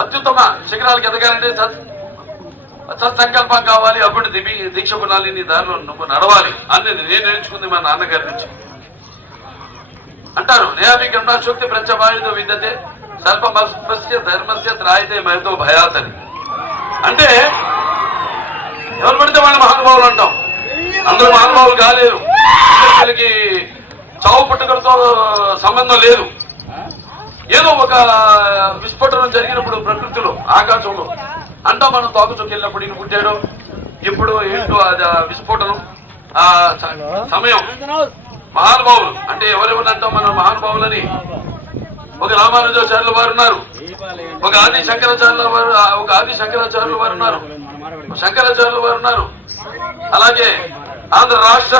అత్యుత్తమ శిఖరాలకు ఎదగాలంటే సత్సంకల్పం కావాలి. అప్పుడు దీక్ష కొనాలి, నీ దారిలో నువ్వు నడవాలి అని నేను నేర్చుకుంది మా నాన్నగారి నుంచి. అంటారు నేయామి కర్ణాశోక్తి ప్రత్యవాయుతో విద్యతే స్వల్పమస్య ధర్మస్య త్రాయితే మహితో భయాత్ అని. అంటే ఎవరు పడితే వాళ్ళ మహానుభావులు అంటాం. అందరూ మహానుభావులు కాలేరు. వీళ్ళకి చావు పుట్టుకలతో సంబంధం లేదు. ఏదో ఒక విస్ఫోటనం జరిగినప్పుడు ప్రకృతిలో ఆకాశంలో అంటాం మనం తోకచుకి వెళ్ళినప్పుడు ఈయన పుట్టాడు, ఇప్పుడు ఏంటో అది విస్ఫోటనం ఆ సమయం. మహానుభావులు అంటే ఎవరెవరంటాం మనం మహానుభావులని? ఒక రామానుజాచార్యుల వారు ఉన్నారు, ఒక ఆది శంకరాచార్యుల వారు ఉన్నారు, శంకరాచార్యుల వారు ఉన్నారు. అలాగే ఆంధ్ర రాష్ట్ర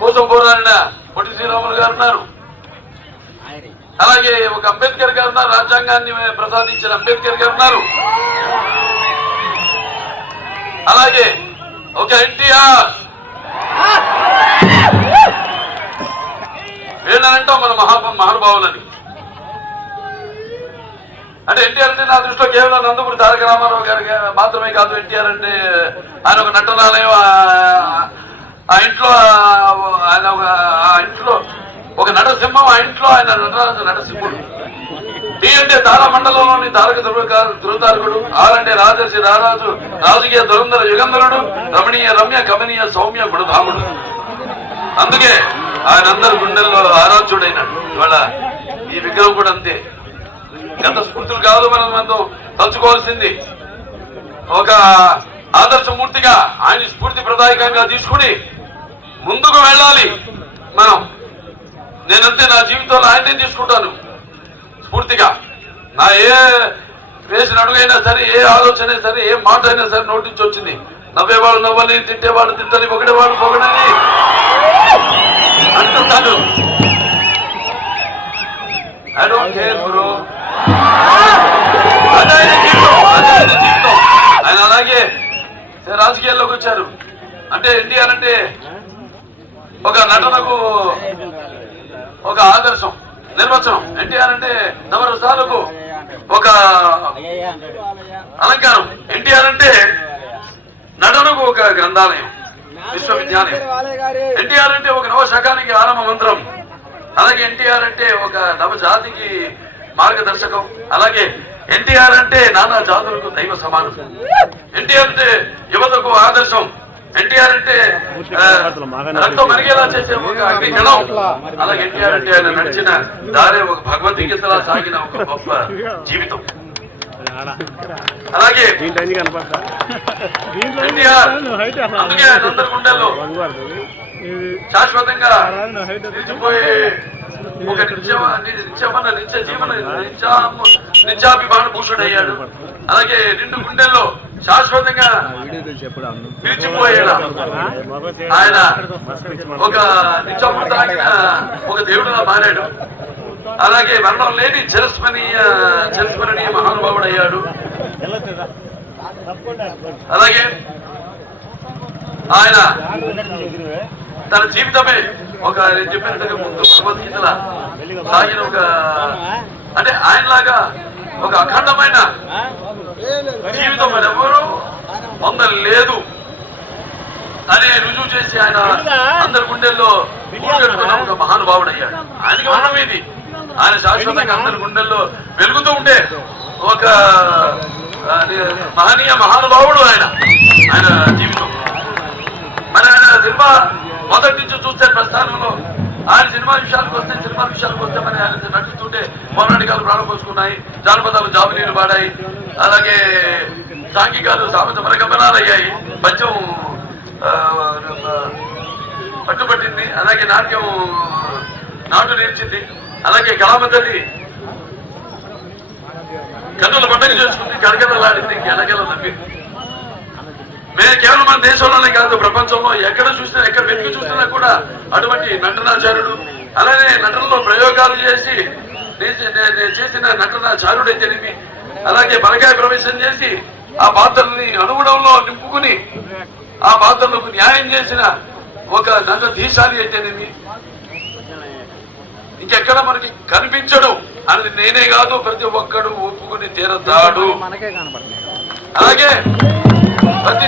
కోసం పోరాడిన పొట్టి శ్రీరాములు గారు ఉన్నారు. అలాగే ఒక అంబేద్కర్ గారు ఉన్నారు, రాజ్యాంగాన్ని ప్రసాదించిన అంబేద్కర్ గారు ఉన్నారు. అలాగే ఒక ఎన్టీఆర్. వీళ్ళనంటాం మన మహానుభావులని. అంటే ఎన్టీఆర్ అంటే నా దృష్టిలో కేవలం నందమూరి తారక రామారావు గారి మాత్రమే కాదు. ఎన్టీఆర్ అంటే ఆయన ఒక నటనాలయం, ఆ ఇంట్లో ఆయన ఒక నటసింహం, ఆ ఇంట్లో ఆయన నటసింహుడు. టీ అంటే తారామండలంలోని తారక ధృవతారకుడు. ఆరంటే రాజర్షి రారాజు, రాజకీయ దురంధర యుగంధరుడు, రమణీయ రమ్య కమనీయ సౌమ్య గుణధాముడు. అందుకే ఆయన అందరి గుండెల్లో ఆరాధ్యుడైనాడు. ఇవాళ ఈ విగ్రహం కూడా అంతే. గత స్ఫూర్తులు కాదు మనం తలుచుకోవాల్సింది. ఒక ఆదర్శమూర్తిగా ఆయన స్ఫూర్తి ప్రదాయకంగా తీసుకుని ముందుకు వెళ్ళాలి మనం. నేనంతే నా జీవితంలో ఆయనే తీసుకుంటాను స్ఫూర్తిగా. నా ఏ వేసిన అడుగైనా సరే, ఏ ఆలోచన సరే, ఏ మాట అయినా సరే నోటి నుంచి వచ్చింది. నవ్వేవాడు నవ్వని, తిట్టేవాడు తిట్టని, పొగిడేవాడు పొగడని అంటుంటాడు. I don't care bro. అదే ఆయన జీవితం. ఆయన అలాగే రాజకీయాల్లోకి వచ్చారు. అంటే ఎన్టీఆర్ అంటే ఒక నటనకు ఒక ఆదర్శం, నిర్వచనం. ఎన్టీఆర్ అంటే నవరసాలకు ఒక అలంకారం. ఎన్టీఆర్ అంటే నటనకు ఒక గ్రంథాలయం, విశ్వవిద్యాలయం. ఎన్టీఆర్ అంటే ఒక నవశకానికి ఆరంభ మంత్రం. అలాగే ఎన్టీఆర్ అంటే ఒక నవజాతికి మార్గదర్శకం. అలాగే ఎన్టీఆర్ అంటే నానా జాతులకు దైవ సమానం. ఎన్టీఆర్ అంటే యువతకు ఆదర్శం. ఎన్టీఆర్ అంటే రక్తం మరిగేలా చేసే ఒక అగ్నికణం. అలాగే ఎన్టీఆర్ అంటే ఆయన నడిచిన దారే ఒక భగవద్గీతలా సాగిన ఒక గొప్ప జీవితం. అలాగే ఎన్టీఆర్ అందుకే ఆయన అందరి గుండెల్లో శాశ్వతంగా నిలిచిపోయే ఒక నిత్యాభిమానభూషుడయ్యాడు. అలాగే నిండు గుండెల్లో శాశ్వతంగా నిలిచిపోయేలా ఆయన ఒక నిత్యామృతానికి ఒక దేవుడుగా మారాడు. అలాగే వర్ణం లేని చిరస్మరణీయ మహానుభావుడయ్యాడు. అలాగే ఆయన తన జీవితమే ఒక చెప్పినట్టుగా ముందు భగవద్గీతల సాగిన ఒక అంటే ఆయనలాగా ఒక అఖండమైన జీవితం ఎవరు పొందలేదు అని రుజువు చేసి ఆయన అందరి గుండెల్లో కూడగట్టుకున్న ఒక మహానుభావుడయ్యాడు. ఆయనకి మనం ఇది ఆయన శాశ్వతంగా అందరి గుండెల్లో వెలుగుతూ ఉండే ఒక మహనీయ మహానుభావుడు ఆయన జీవితం. మరి ఆయన సినిమా మొదటి నుంచి చూస్తే ప్రస్థానంలో ఆయన సినిమా విషయాలకు వస్తే మరి ఆయన నటిస్తుంటే పౌరాణికాలు ప్రాణం పోసుకున్నాయి, జానపదాలు జాబిలీలు పాడాయి, అలాగే సాంఘికాలు సామెత మరగమనాలు అయ్యాయి, పద్యం పట్టుబట్టింది, అలాగే నాట్యం నాటు నేర్చింది, అలాగే కళామంతరి కన్నుల పండుగ చేసుకుంది, గడగడలాడింది, గెలగెల నవ్వింది. కేవలం మన దేశంలోనే కాదు, ప్రపంచంలో ఎక్కడ చూసినా, ఎక్కడ వెతికి చూసినా కూడా అటువంటి నటనాచార్యుడు. అలానే నటనలో ప్రయోగాలు చేసి చేసిన నటనాచార్యుడైతేనేమి, అలాగే పరకాయ ప్రవేశం చేసి ఆ పాత్రల్ని అనుగుణంలో నింపుకుని ఆ పాత్రలకు న్యాయం చేసిన ఒక నటధీశాలి అయితేనేమి, ఇంకెక్కడ మనకి కనిపించడు అనేది నేనే కాదు ప్రతి ఒక్కడు ఒప్పుకునే నిలబడి తీరతాడు. అలాగే ప్రతి